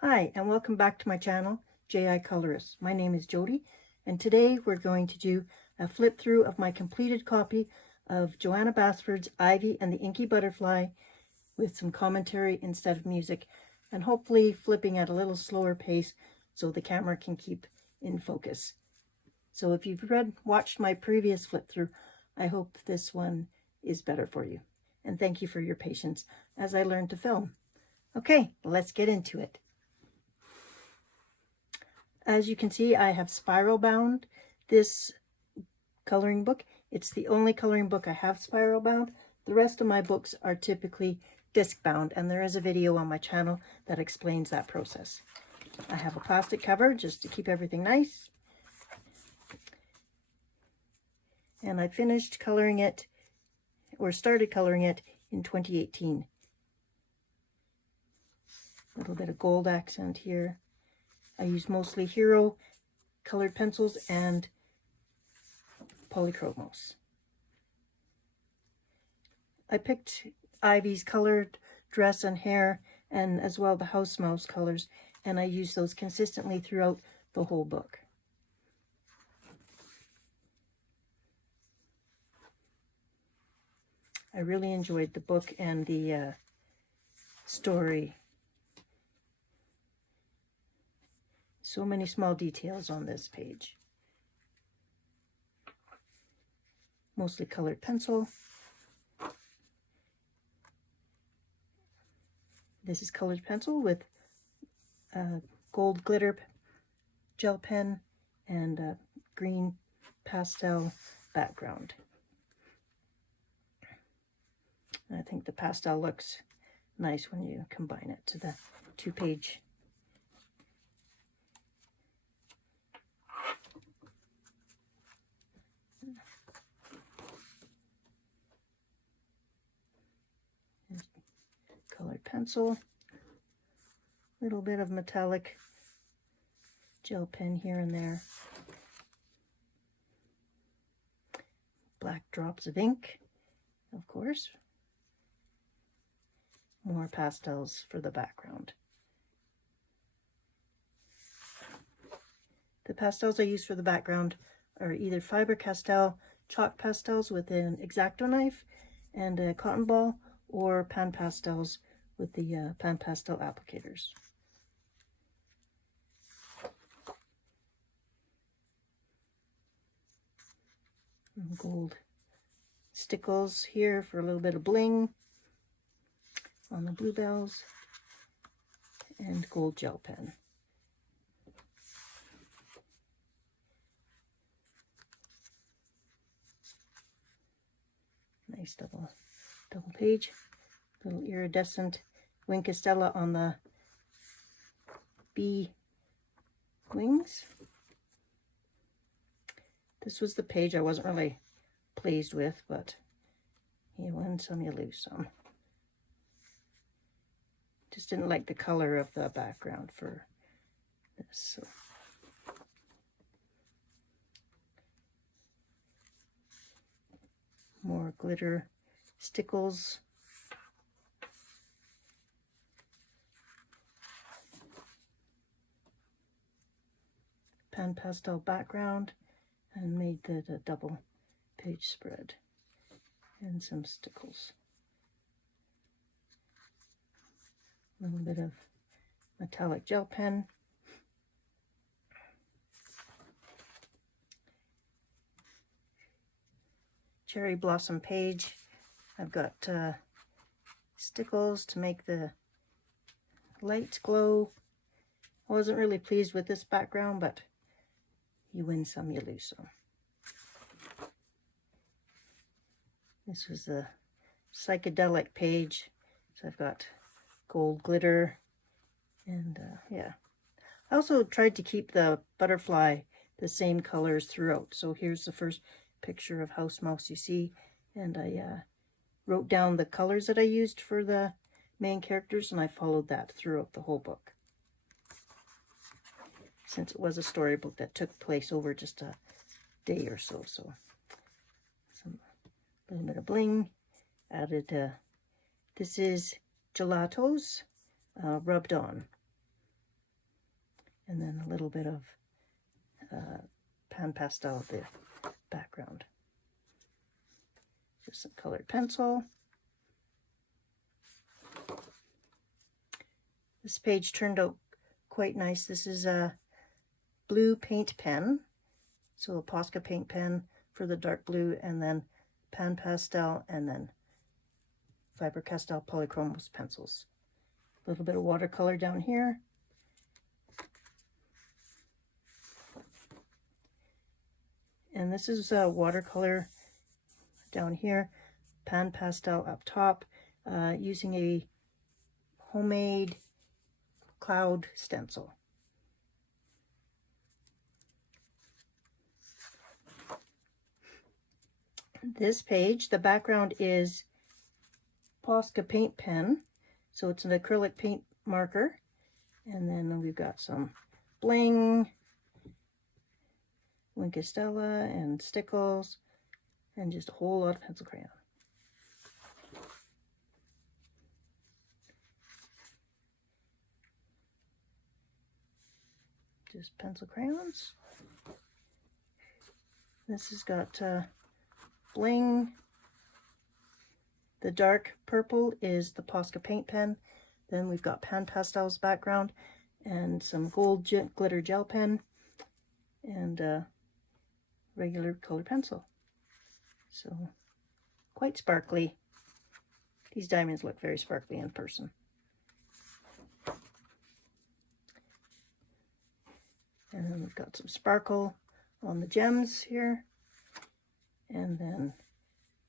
Hi, and welcome back to my channel, J.I. Colourist. My name is Jody, and today we're going to do a flip through of my completed copy of Johanna Basford's Ivy and the Inky Butterfly with some commentary instead of music, and hopefully flipping at a little slower pace so the camera can keep in focus. So if you've watched my previous flip through, I hope this one is better for you. And thank you for your patience as I learn to film. Okay, let's get into it. As you can see, I have spiral bound this coloring book. It's the only coloring book I have spiral bound. The rest of my books are typically disc bound, and there is a video on my channel that explains that process. I have a plastic cover just to keep everything nice. And I finished coloring it, or started coloring it, in 2018. A little bit of gold accent here. I use mostly Hero colored pencils and polychromos. I picked Ivy's colored dress and hair, and as well the house mouse colors, and I use those consistently throughout the whole book. I really enjoyed the book and the story. So many small details on this page. Mostly colored pencil. This is colored pencil with gold glitter gel pen and a green pastel background. I think the pastel looks nice when you combine it to the two-page. Colored pencil, little bit of metallic gel pen here and there, black drops of ink, of course, more pastels for the background. The pastels I use for the background are either Faber-Castell chalk pastels with an X-Acto knife and a cotton ball, or pan pastels with the pan pastel applicators. And gold stickles here for a little bit of bling on the bluebells, and gold gel pen. Nice double page, little iridescent wing castella on the bee wings. This was the page I wasn't really pleased with, but you win some, you lose some. Just didn't like the color of the background for this. So. More glitter stickles. Pan pastel background, and made the double page spread, and some stickles. A little bit of metallic gel pen. Cherry blossom page. I've got stickles to make the lights glow. I wasn't really pleased with this background, but you win some, you lose some. This was the psychedelic page, so I've got gold glitter, and yeah. I also tried to keep the butterfly the same colors throughout. So here's the first picture of house mouse you see, and I wrote down the colors that I used for the main characters, and I followed that throughout the whole book, since it was a storybook that took place over just a day or so. So some little bit of bling added. This is gelatos rubbed on. and then a little bit of pan pastel at the background. Just some colored pencil. This page turned out quite nice. This is a blue paint pen, so a Posca paint pen for the dark blue, and then pan pastel, and then Faber-Castell polychromos pencils. A little bit of watercolor down here. And this is a watercolor down here, pan pastel up top, using a homemade cloud stencil. This page, the background is Posca paint pen, so it's an acrylic paint marker, and then we've got some bling, Winkestella and stickles, and just a whole lot of pencil crayon. Just pencil crayons. This has got bling. The dark purple is the Posca paint pen. Then we've got pan pastels background and some gold glitter gel pen and regular color pencil. So quite sparkly. These diamonds look very sparkly in person. And then we've got some sparkle on the gems here. And then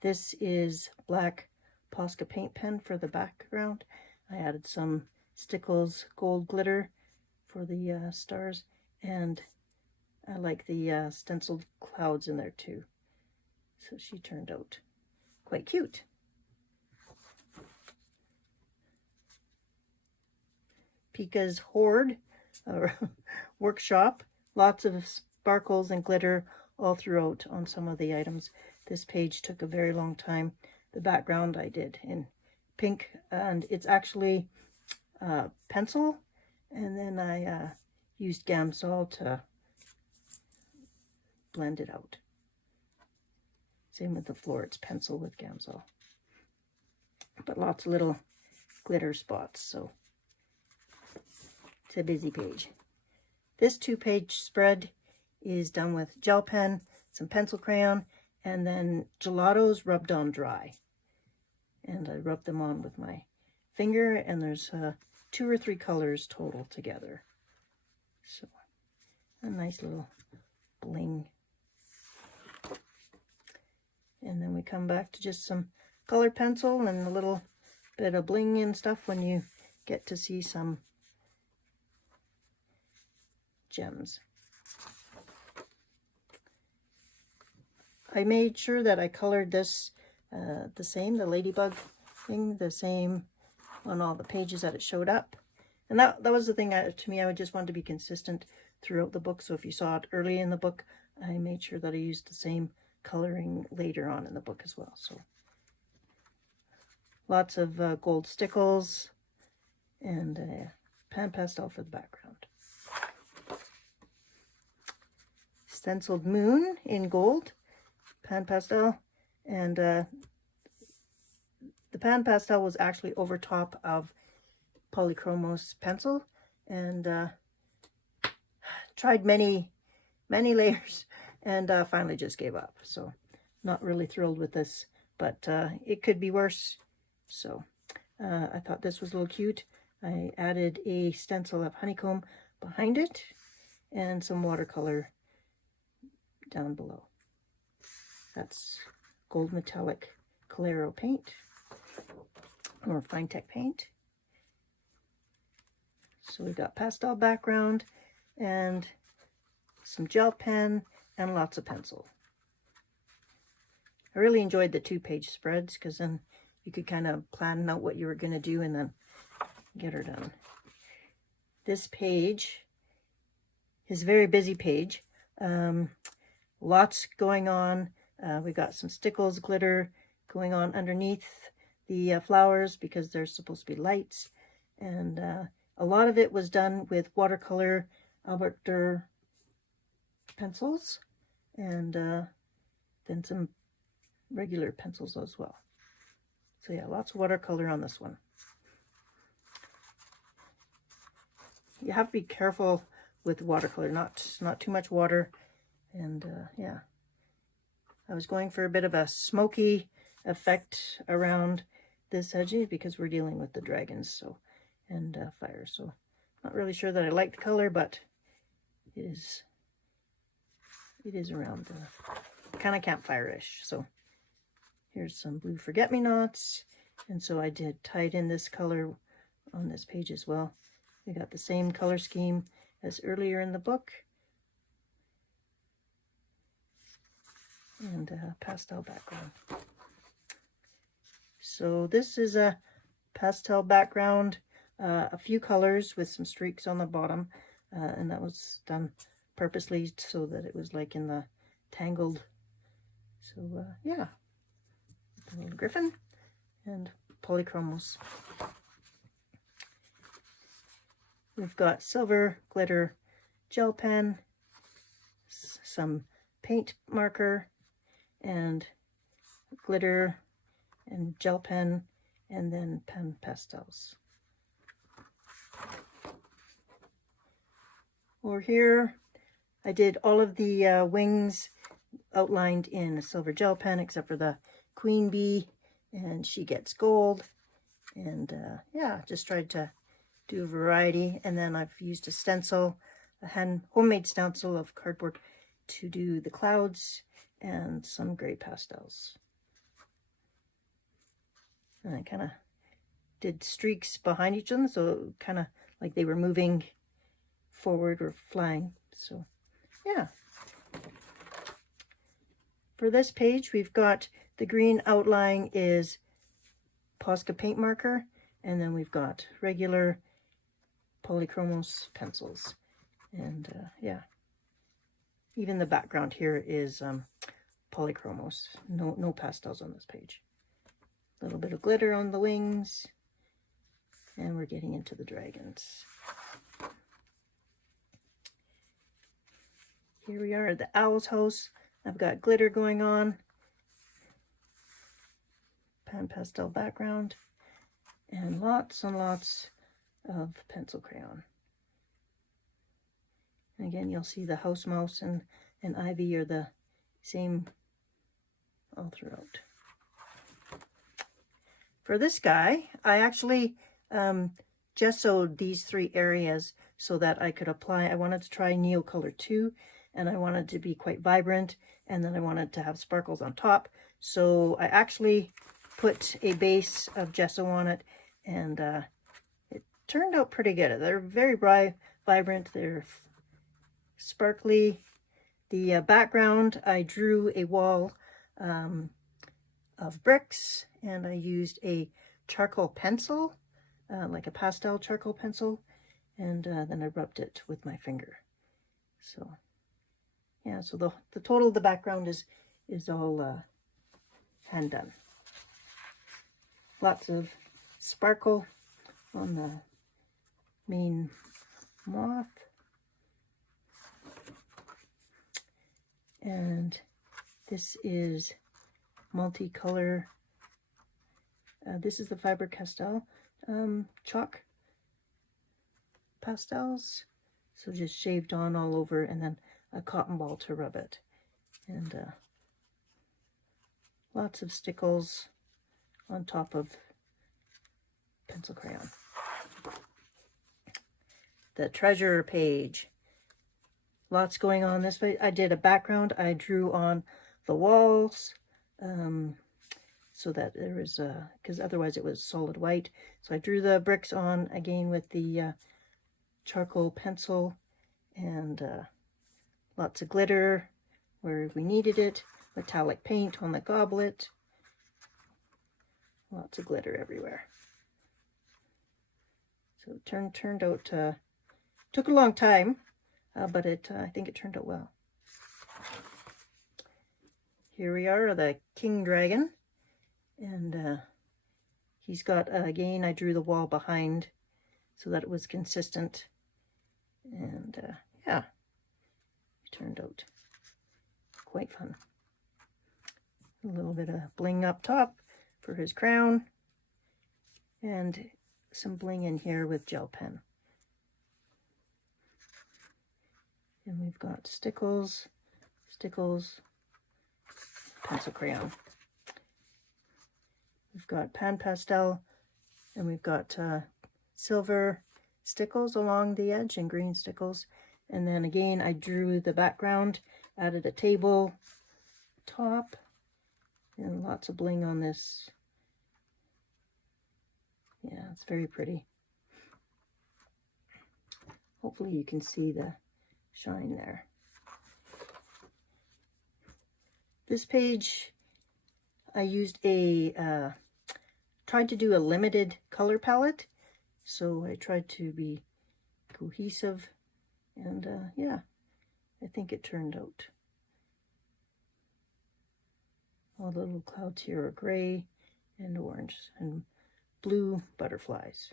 this is black Posca paint pen for the background. I added some Stickles gold glitter for the stars, and I like the stenciled clouds in there too. So she turned out quite cute. Pika's Hoard workshop, lots of sparkles and glitter all throughout on some of the items. This page took a very long time. The background I did in pink, and it's actually pencil, and then I used Gamsol to blend it out. Same with the floor, it's pencil with Gamsol. But lots of little glitter spots, so it's a busy page. This 2-page spread is done with gel pen, some pencil crayon, and then gelatos rubbed on dry. And I rubbed them on with my finger, and there's 2 or 3 colors total together. So a nice little bling. And then we come back to just some colored pencil and a little bit of bling and stuff when you get to see some gems. I made sure that I colored this the same, the ladybug thing, the same on all the pages that it showed up. And that was the thing to me, I just wanted to be consistent throughout the book. So if you saw it early in the book, I made sure that I used the same coloring later on in the book as well. So lots of gold stickles and pan pastel for the background. Stenciled moon in gold, pan pastel, and the pan pastel was actually over top of polychromos pencil, and tried many layers, and finally just gave up. So not really thrilled with this, but it could be worse. So I thought this was a little cute. I added a stencil of honeycomb behind it and some watercolor down below. That's gold metallic Colero paint or fine tech paint. So we got pastel background and some gel pen and lots of pencil. I really enjoyed the 2-page spreads because then you could kind of plan out what you were going to do and then get her done. This page is a very busy page. Lots going on. We got some stickles glitter going on underneath the flowers because there's supposed to be lights, and a lot of it was done with watercolor Albert pencils, and then some regular pencils as well. So yeah, lots of watercolor on this one. You have to be careful with watercolor, not too much water. And yeah, I was going for a bit of a smoky effect around this edge because we're dealing with the dragons, so, and fire. So not really sure that I like the color, but it is around kind of campfire-ish. So here's some blue forget-me-nots, and so I did tied in this color on this page as well. We got the same color scheme as earlier in the book, and pastel background. So this is a pastel background, a few colors with some streaks on the bottom, and that was done purposely so that it was like in the tangled. So yeah, the little griffin and polychromos. We've got silver glitter gel pen, some paint marker, and glitter and gel pen, and then pen pastels. Over here, I did all of the wings outlined in a silver gel pen, except for the queen bee, and she gets gold. And yeah, just tried to do a variety. And then I've used a stencil, a homemade stencil of cardboard to do the clouds, and some gray pastels. And I kind of did streaks behind each of them, so kind of like they were moving forward or flying. So yeah. For this page, we've got the green outline is Posca paint marker, and then we've got regular polychromos pencils. And yeah, even the background here is polychromos. No pastels on this page. A little bit of glitter on the wings, and we're getting into the dragons. Here we are at the owl's house. I've got glitter going on, pan pastel background, and lots of pencil crayon. And again, you'll see the house mouse and Ivy are the same all throughout. For this guy, I actually gessoed these three areas so that I could apply. I wanted to try Neocolor 2, and I wanted to be quite vibrant, and then I wanted to have sparkles on top. So I actually put a base of gesso on it, and it turned out pretty good. They're very vibrant, they're sparkly. The background, I drew a wall of bricks, and I used a charcoal pencil, like a pastel charcoal pencil, and then I rubbed it with my finger. So yeah, so the total of the background is all hand done. Lots of sparkle on the main moth. And this is multicolor. This is the Faber-Castell chalk pastels. So just shaved on all over, and then a cotton ball to rub it. And lots of stickles on top of pencil crayon. The treasure page. Lots going on this page. I did a background. I drew on the walls so that there was because otherwise it was solid white. So I drew the bricks on again with the charcoal pencil, and lots of glitter where we needed it. Metallic paint on the goblet. Lots of glitter everywhere. So it turned out, took a long time, but I think it turned out well. Here we are, the king dragon, and he's got, again, I drew the wall behind so that it was consistent, and yeah, it turned out quite fun. A little bit of bling up top for his crown, and some bling in here with gel pen. And we've got stickles, pencil crayon. We've got pan pastel, and we've got silver stickles along the edge and green stickles. And then again, I drew the background, added a table top, and lots of bling on this. Yeah, it's very pretty. Hopefully you can see the shine there. This page, I used tried to do a limited color palette, so I tried to be cohesive, and yeah, I think it turned out. All the little clouds here are gray and orange and blue butterflies.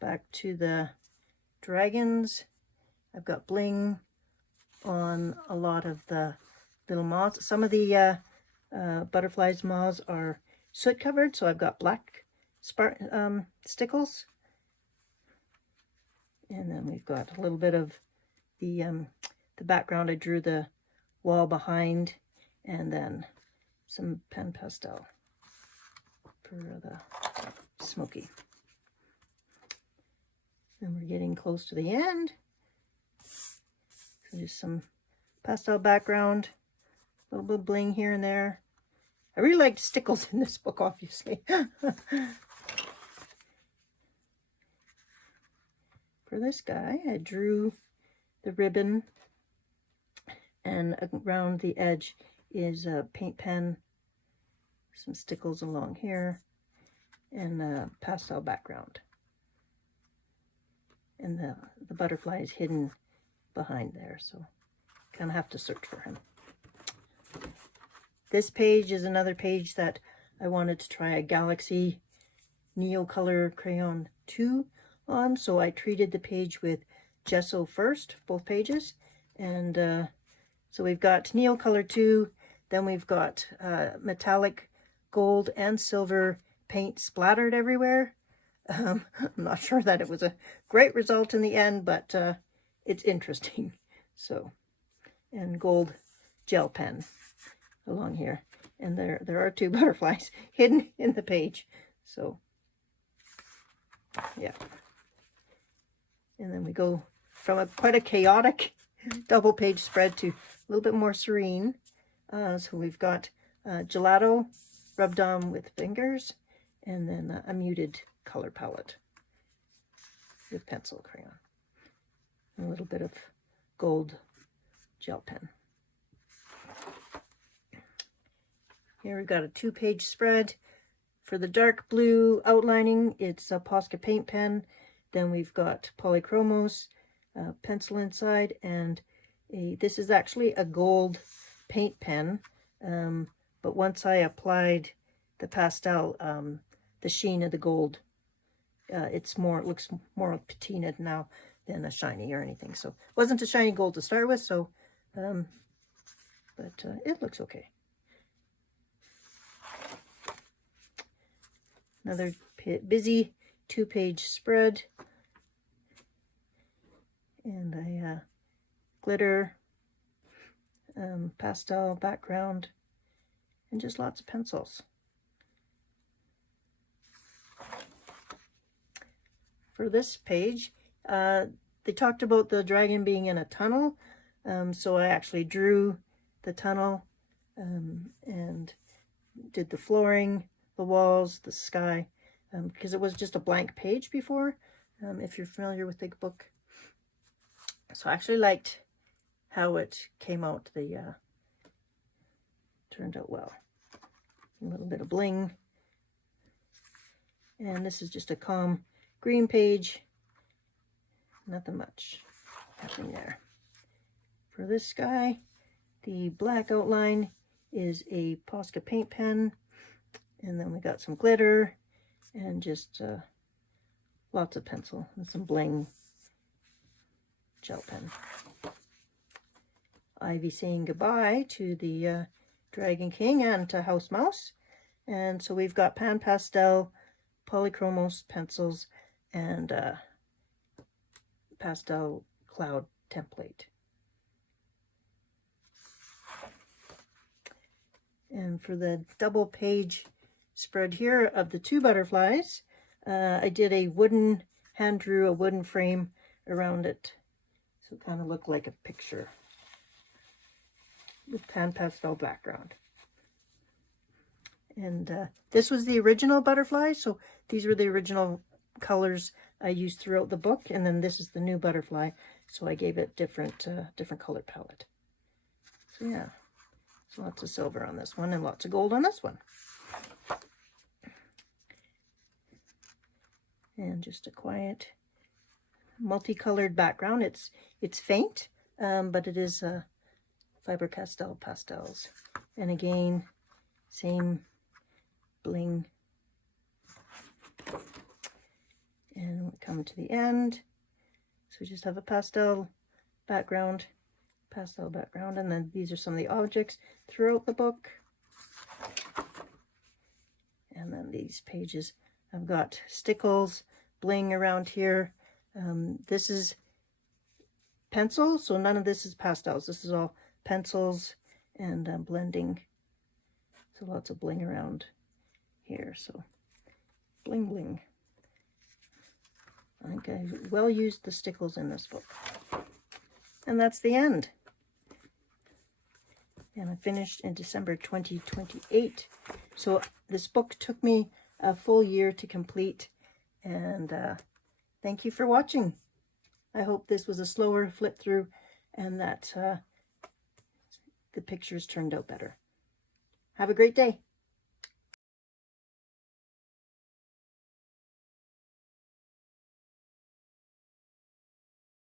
Back to the dragons. I've got bling on a lot of the little moths. Some of the butterflies' moths are soot covered, so I've got black stickles. And then we've got a little bit of the background. I drew the wall behind, and then some pen pastel for the smoky. And we're getting close to the end. So just some pastel background, a little bit of bling here and there. I really liked stickles in this book, obviously. For this guy, I drew the ribbon, and around the edge is a paint pen, some stickles along here, and a pastel background. And the butterfly is hidden behind there, so kind of have to search for him. This page is another page that I wanted to try a Galaxy Neocolor Crayon 2 on, so I treated the page with gesso first, both pages. And so we've got Neocolor 2, then we've got metallic gold and silver paint splattered everywhere. I'm not sure that it was a great result in the end, but it's interesting. So, and gold gel pen along here, and there are two butterflies hidden in the page. So, yeah. And then we go from quite a chaotic double page spread to a little bit more serene. So we've got gelato rubbed on with fingers, and then a muted color palette with pencil crayon, and a little bit of gold gel pen. Here we've got a 2-page spread. For the dark blue outlining, it's a Posca paint pen. Then we've got polychromos, pencil inside, and this is actually a gold paint pen. But once I applied the pastel, the sheen of the gold, it looks more patinaed now than a shiny or anything. So it wasn't a shiny gold to start with, so but it looks okay. Another busy 2-page spread, and a glitter pastel background, and just lots of pencils. For this page, they talked about the dragon being in a tunnel, so I actually drew the tunnel and did the flooring, the walls, the sky, because it was just a blank page before, if you're familiar with the book. So I actually liked how it came out. Turned out well. A little bit of bling. And this is just a calm green page. Nothing much happening there. For this guy, the black outline is a Posca paint pen. And then we got some glitter and just Lots of pencil and some bling. Gel pen. Ivy saying goodbye to the Dragon King and to House Mouse. And so we've got Pan Pastel, Polychromos pencils, and pastel cloud template. And for the double page spread here of the 2 butterflies, I did a wooden, hand drew a wooden frame around it. So it kind of looked like a picture with pan pastel background. And this was the original butterfly, so these were the original colors I used throughout the book, and then this is the new butterfly, so I gave it different color palette. So yeah, so lots of silver on this one and lots of gold on this one. And just a quiet multicolored background. It's faint, but it is Faber-Castell pastels. And again, same bling. And we come to the end. So we just have a pastel background, and then these are some of the objects throughout the book. And then these pages, I've got stickles, bling around here. This is pencil, so none of this is pastels. This is all pencils and blending. So lots of bling around here. So bling bling. I think I well used the stickles in this book. And that's the end. And I finished in December 2028. So this book took me a full year to complete. And thank you for watching. I hope this was a slower flip through and that the pictures turned out better. Have a great day.